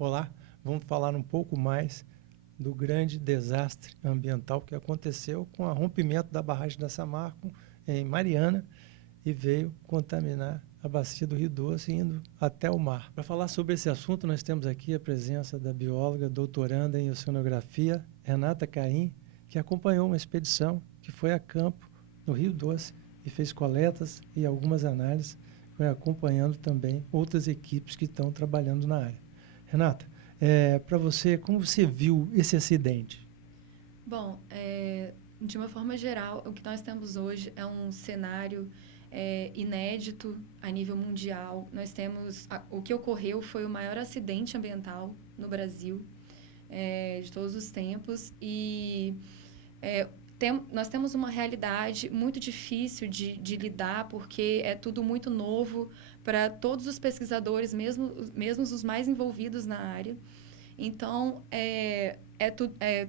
Olá, vamos falar um pouco mais do grande desastre ambiental que aconteceu com o rompimento da barragem da Samarco em Mariana e veio contaminar a bacia do Rio Doce, indo até o mar. Para falar sobre esse assunto, nós temos aqui a presença da bióloga, doutoranda em oceanografia, Renata Caim, que acompanhou uma expedição que foi a campo no Rio Doce e fez coletas e algumas análises, foi acompanhando também outras equipes que estão trabalhando na área. Renata, para você, como você viu esse acidente? Bom, de uma forma geral, o que nós temos hoje é um cenário inédito a nível mundial. Nós temos o que ocorreu foi o maior acidente ambiental no Brasil de todos os tempos e nós temos uma realidade muito difícil de lidar porque é tudo muito novo para todos os pesquisadores, mesmo os mais envolvidos na área. Então,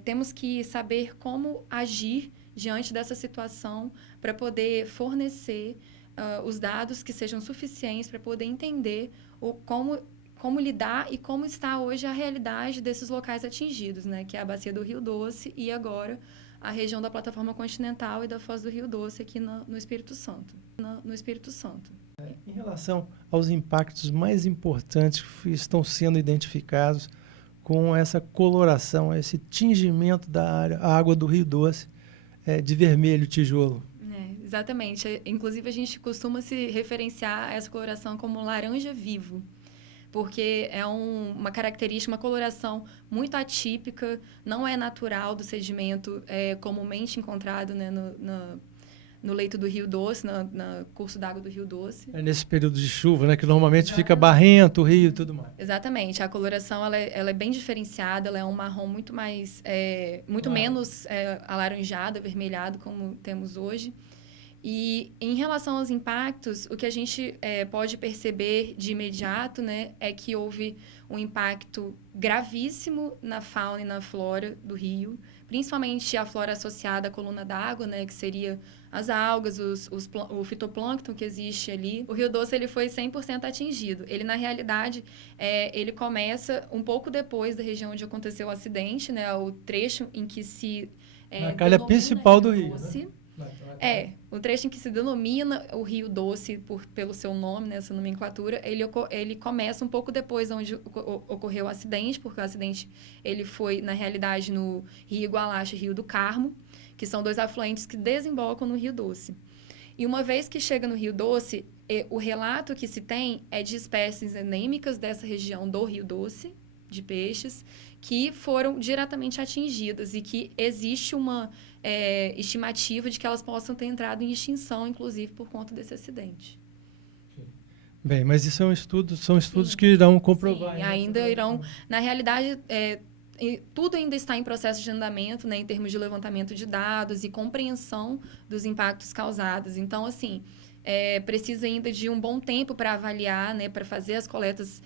temos que saber como agir diante dessa situação para poder fornecer os dados que sejam suficientes para poder entender como lidar e como está hoje a realidade desses locais atingidos, né? Que é a bacia do Rio Doce e agora a região da plataforma continental e da foz do Rio Doce aqui no Espírito Santo. No Espírito Santo. Em relação aos impactos mais importantes que estão sendo identificados com essa coloração, esse tingimento da água do Rio Doce de vermelho tijolo. Exatamente. Inclusive, a gente costuma se referenciar a essa coloração como laranja vivo, porque é uma característica, uma coloração muito atípica, não é natural do sedimento comumente encontrado, né, no leito do Rio Doce, no curso d'água do Rio Doce. É nesse período de chuva, né, que normalmente fica barrento o rio e tudo mais. Exatamente. A coloração ela é bem diferenciada, ela é um marrom muito mais, muito menos alaranjado, avermelhado, como temos hoje. E em relação aos impactos, o que a gente pode perceber de imediato, né, é que houve um impacto gravíssimo na fauna e na flora do rio, principalmente a flora associada à coluna d'água, né, que seria as algas, o fitoplâncton que existe ali. O Rio Doce ele foi 100% atingido. Ele, na realidade, ele começa um pouco depois da região onde aconteceu o acidente, né, o trecho em que se... na calha principal do rio, né? O trecho em que se denomina o Rio Doce pelo seu nome, né, essa nomenclatura, ele começa um pouco depois onde ocorreu o acidente, porque o acidente ele foi, na realidade, no Rio Igualache e Rio do Carmo, que são dois afluentes que desembocam no Rio Doce. E uma vez que chega no Rio Doce, o relato que se tem é de espécies endêmicas dessa região do Rio Doce, de peixes, que foram diretamente atingidas e que existe uma estimativa de que elas possam ter entrado em extinção, inclusive, por conta desse acidente. Bem, mas isso são estudos que irão comprovar. Sim, ainda irão... Na realidade, tudo ainda está em processo de andamento, né, em termos de levantamento de dados e compreensão dos impactos causados. Então, assim, precisa ainda de um bom tempo para avaliar, né, para fazer as coletas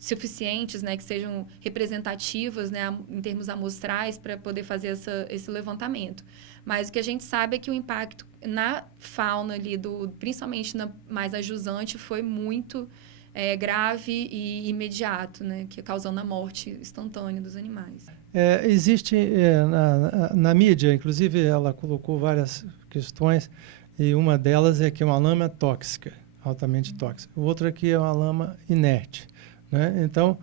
suficientes, né, que sejam representativas, né, em termos amostrais, para poder fazer esse levantamento. Mas o que a gente sabe é que o impacto na fauna ali, principalmente mais a jusante, foi muito grave e imediato, né, causando a morte instantânea dos animais. Existe na mídia, inclusive ela colocou várias questões, e uma delas é que é uma lama tóxica, altamente tóxica. O outro aqui é uma lama inerte, né? Então,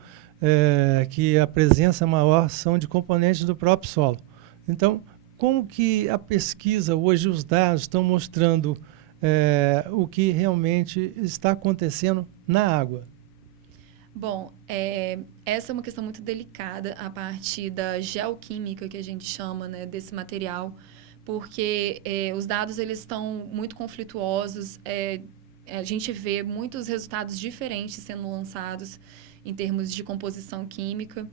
que a presença maior são de componentes do próprio solo. Então, como que a pesquisa hoje, os dados estão mostrando o que realmente está acontecendo na água? Bom, essa é uma questão muito delicada, a parte da geoquímica, que a gente chama, né, desse material, porque os dados eles estão muito conflituosos, a gente vê muitos resultados diferentes sendo lançados em termos de composição química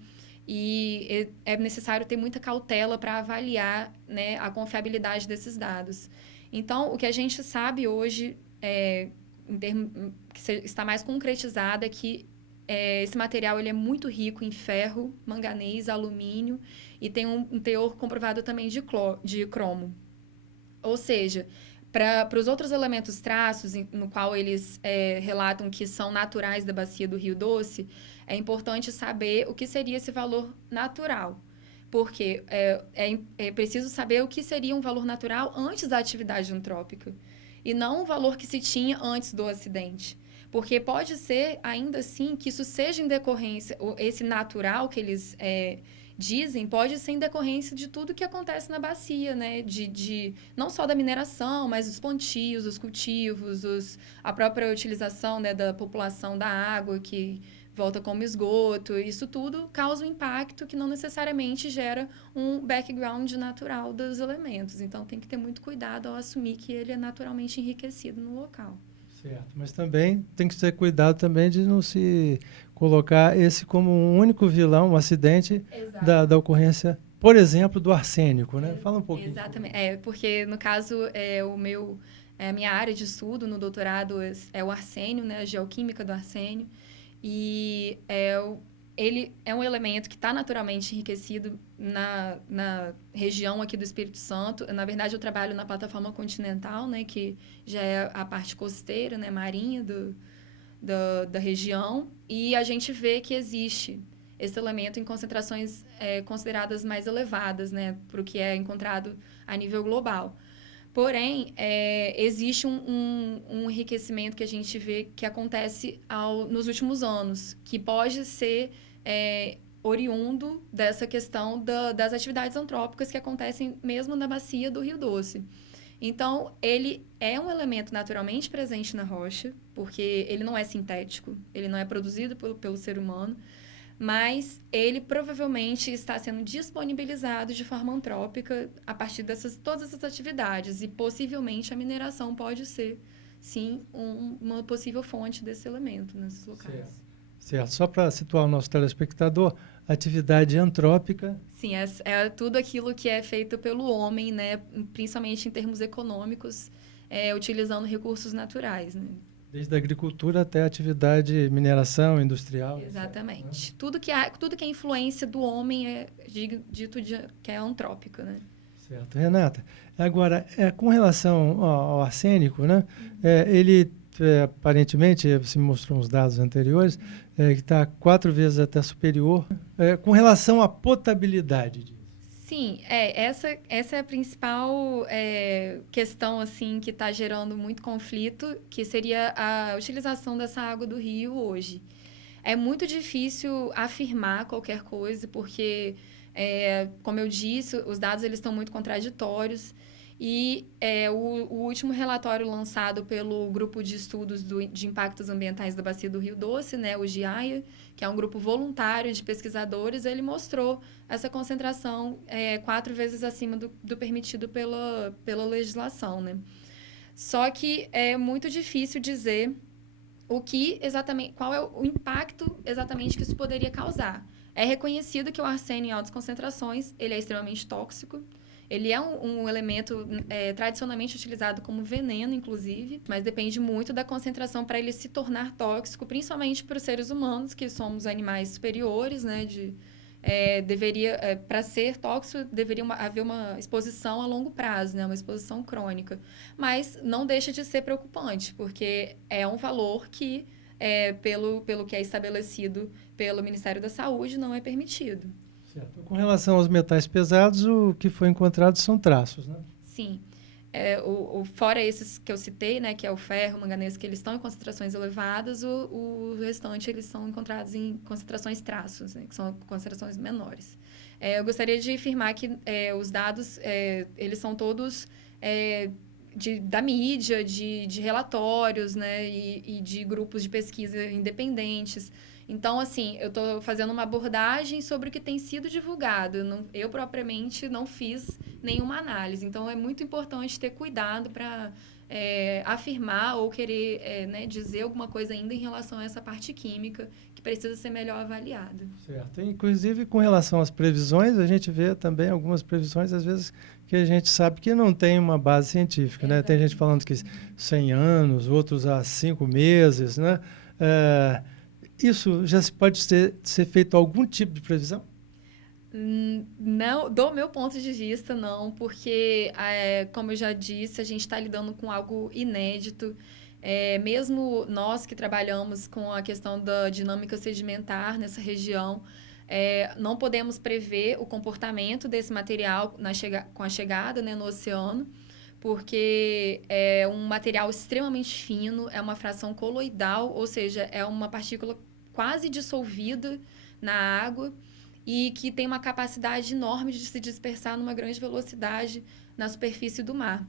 e é necessário ter muita cautela para avaliar, né, a confiabilidade desses dados. Então, o que a gente sabe hoje, que está mais concretizado, é que esse material ele é muito rico em ferro, manganês, alumínio e tem um teor comprovado também de cromo. Ou seja, para os outros elementos traços, no qual eles relatam que são naturais da bacia do Rio Doce, é importante saber o que seria esse valor natural. Porque é preciso saber o que seria um valor natural antes da atividade antrópica. E não o valor que se tinha antes do acidente. Porque pode ser, ainda assim, que isso seja em decorrência, esse natural que eles dizem, pode ser em decorrência de tudo que acontece na bacia, né? Não só da mineração, mas os plantios, os cultivos, a própria utilização, né, da população da água que volta como esgoto. Isso tudo causa um impacto que não necessariamente gera um background natural dos elementos. Então, tem que ter muito cuidado ao assumir que ele é naturalmente enriquecido no local. Certo, mas também tem que ter cuidado também de não se colocar esse como um único vilão, um acidente da ocorrência, por exemplo, do arsênico, né? Fala um pouquinho. Exatamente. Porque, no caso, a minha área de estudo no doutorado é o arsênio, né? A geoquímica do arsênio. E ele é um elemento que está naturalmente enriquecido na região aqui do Espírito Santo. Na verdade, eu trabalho na plataforma continental, né, que já é a parte costeira, né, marinha da região. E a gente vê que existe esse elemento em concentrações consideradas mais elevadas, né, para o que é encontrado a nível global. Porém, existe um enriquecimento que a gente vê que acontece nos últimos anos, que pode ser oriundo dessa questão das atividades antrópicas que acontecem mesmo na bacia do Rio Doce. Então, ele é um elemento naturalmente presente na rocha, porque ele não é sintético, ele não é produzido pelo ser humano, mas ele provavelmente está sendo disponibilizado de forma antrópica a partir todas essas atividades. E possivelmente a mineração pode ser, sim, uma possível fonte desse elemento nesses locais. Certo. Só para situar o nosso telespectador, atividade antrópica... Sim, é tudo aquilo que é feito pelo homem, né? Principalmente em termos econômicos, utilizando recursos naturais, né? Desde a agricultura até a atividade mineração, industrial. Exatamente. Tudo que é influência do homem é dito que é antrópico, né? Certo. Renata, agora, com relação ao arsênico, né? Ele, aparentemente, você mostrou uns dados anteriores, que está 4 vezes até superior. Com relação à potabilidade disso. Sim, essa é a principal questão assim, que está gerando muito conflito, que seria a utilização dessa água do rio hoje. É muito difícil afirmar qualquer coisa, porque, como eu disse, os dados eles estão muito contraditórios. E o último relatório lançado pelo Grupo de Estudos de Impactos Ambientais da Bacia do Rio Doce, né, o GIAIA, que é um grupo voluntário de pesquisadores, ele mostrou essa concentração 4 vezes acima do permitido pela legislação, né? Só que é muito difícil dizer qual é o impacto exatamente que isso poderia causar. É reconhecido que o arsênio em altas concentrações ele é extremamente tóxico. Ele é um elemento tradicionalmente utilizado como veneno, inclusive, mas depende muito da concentração para ele se tornar tóxico, principalmente para os seres humanos, que somos animais superiores, né? Para ser tóxico, deveria haver uma exposição a longo prazo, né? Uma exposição crônica. Mas não deixa de ser preocupante, porque é um valor que, pelo que é estabelecido pelo Ministério da Saúde, não é permitido. Certo. Com relação aos metais pesados, o que foi encontrado são traços, né? Sim. Fora esses que eu citei, né, que é o ferro, o manganês, que eles estão em concentrações elevadas, o restante eles são encontrados em concentrações traços, né, que são concentrações menores. Eu gostaria de afirmar que os dados, eles são todos da mídia, de relatórios, né, e de grupos de pesquisa independentes. Então, assim, eu estou fazendo uma abordagem sobre o que tem sido divulgado. Eu propriamente não fiz nenhuma análise. Então, é muito importante ter cuidado para afirmar ou querer dizer alguma coisa ainda em relação a essa parte química que precisa ser melhor avaliada. Certo. Inclusive, com relação às previsões, a gente vê também algumas previsões, às vezes, que a gente sabe que não tem uma base científica, né? Tem gente falando que 100 anos, outros há 5 meses, né? Isso já pode ser feito algum tipo de previsão? Não, do meu ponto de vista, não, porque, como eu já disse, a gente está lidando com algo inédito. Mesmo nós que trabalhamos com a questão da dinâmica sedimentar nessa região, não podemos prever o comportamento desse material com a chegada, né, no oceano, porque é um material extremamente fino, é uma fração coloidal, ou seja, é uma partícula quase dissolvida na água e que tem uma capacidade enorme de se dispersar numa grande velocidade na superfície do mar.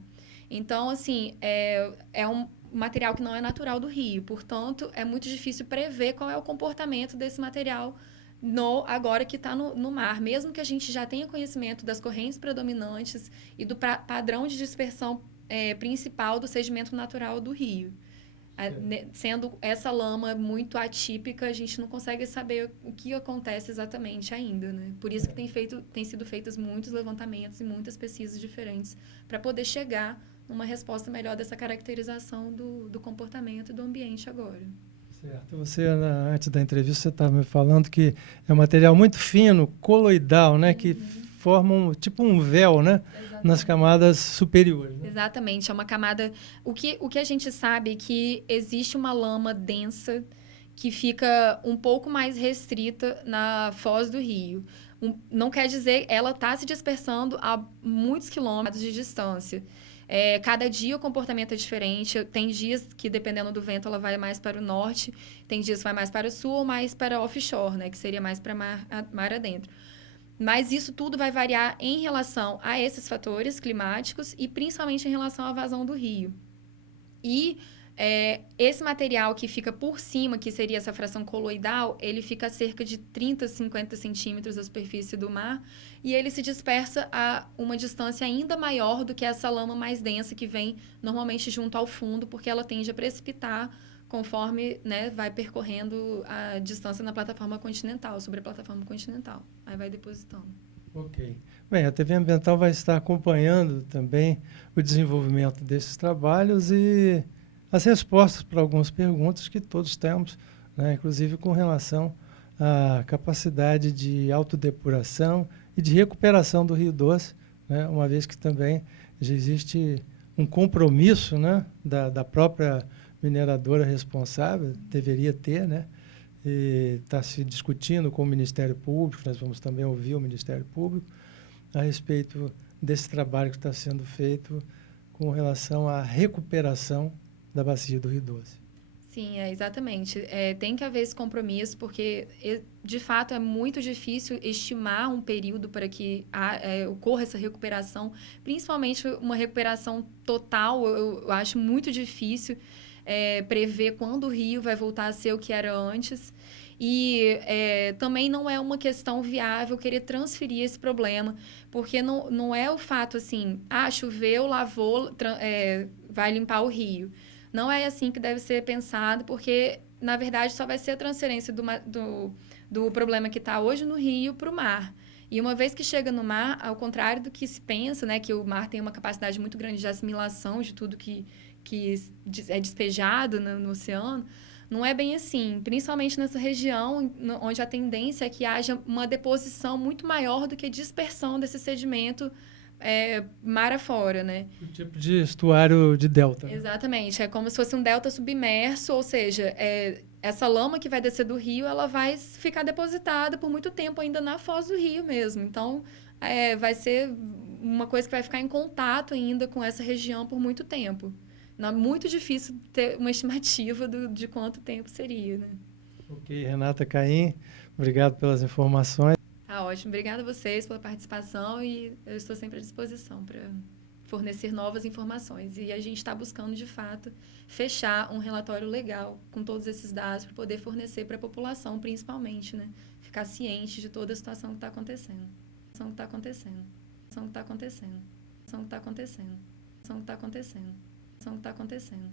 Então, assim, é um material que não é natural do rio, portanto, é muito difícil prever qual é o comportamento desse material agora que está no mar. Mesmo que a gente já tenha conhecimento das correntes predominantes e do padrão de dispersão principal do sedimento natural do rio. Sendo essa lama muito atípica, a gente não consegue saber o que acontece exatamente ainda, né? Por isso que tem sido feitos muitos levantamentos e muitas pesquisas diferentes para poder chegar numa resposta melhor dessa caracterização do comportamento e do ambiente agora. Certo. Você, antes da entrevista, você estava me falando que é um material muito fino, coloidal, né? Que forma tipo um véu, né? Exatamente. Nas camadas superiores. Né? Exatamente. É uma camada... O que a gente sabe é que existe uma lama densa que fica um pouco mais restrita na foz do rio. Não quer dizer... Ela está se dispersando a muitos quilômetros de distância. Cada dia o comportamento é diferente. Tem dias que, dependendo do vento, ela vai mais para o norte. Tem dias que vai mais para o sul ou mais para offshore, né? Que seria mais para mar adentro. Mas isso tudo vai variar em relação a esses fatores climáticos e principalmente em relação à vazão do rio. E esse material que fica por cima, que seria essa fração coloidal, ele fica a cerca de 30, 50 centímetros da superfície do mar e ele se dispersa a uma distância ainda maior do que essa lama mais densa que vem normalmente junto ao fundo, porque ela tende a precipitar conforme, né, vai percorrendo a distância na plataforma continental, sobre a plataforma continental. Aí vai depositando. Ok. Bem, a TV Ambiental vai estar acompanhando também o desenvolvimento desses trabalhos e as respostas para algumas perguntas que todos temos, né, inclusive com relação à capacidade de autodepuração e de recuperação do Rio Doce, né, uma vez que também já existe um compromisso, né, da própria mineradora responsável, deveria ter, né, e está se discutindo com o Ministério Público, nós vamos também ouvir o Ministério Público a respeito desse trabalho que está sendo feito com relação à recuperação da bacia do Rio Doce. Sim, exatamente. Tem que haver esse compromisso, porque, de fato, é muito difícil estimar um período para que ocorra essa recuperação, principalmente uma recuperação total. Eu acho muito difícil prever quando o rio vai voltar a ser o que era antes. E também não é uma questão viável querer transferir esse problema, porque não é o fato assim, choveu, lavou, vai limpar o rio. Não é assim que deve ser pensado, porque, na verdade, só vai ser a transferência do problema que está hoje no rio para o mar. E uma vez que chega no mar, ao contrário do que se pensa, né, que o mar tem uma capacidade muito grande de assimilação de tudo que é despejado no oceano, não é bem assim. Principalmente nessa região, onde a tendência é que haja uma deposição muito maior do que dispersão desse sedimento mar afora, né? O tipo de estuário de delta. Né? Exatamente. É como se fosse um delta submerso, ou seja, essa lama que vai descer do rio, ela vai ficar depositada por muito tempo ainda na foz do rio mesmo. Então, vai ser uma coisa que vai ficar em contato ainda com essa região por muito tempo. Não é muito difícil ter uma estimativa de quanto tempo seria, né? Ok, Renata Caim, obrigado pelas informações. Tá ótimo. Obrigada a vocês pela participação e eu estou sempre à disposição para fornecer novas informações. E a gente está buscando, de fato, fechar um relatório legal com todos esses dados para poder fornecer para a população, principalmente, né? Ficar ciente de toda a situação que está acontecendo. Situação que está acontecendo. Situação que está acontecendo. Situação que está acontecendo. Situação que está acontecendo. Situação que está acontecendo.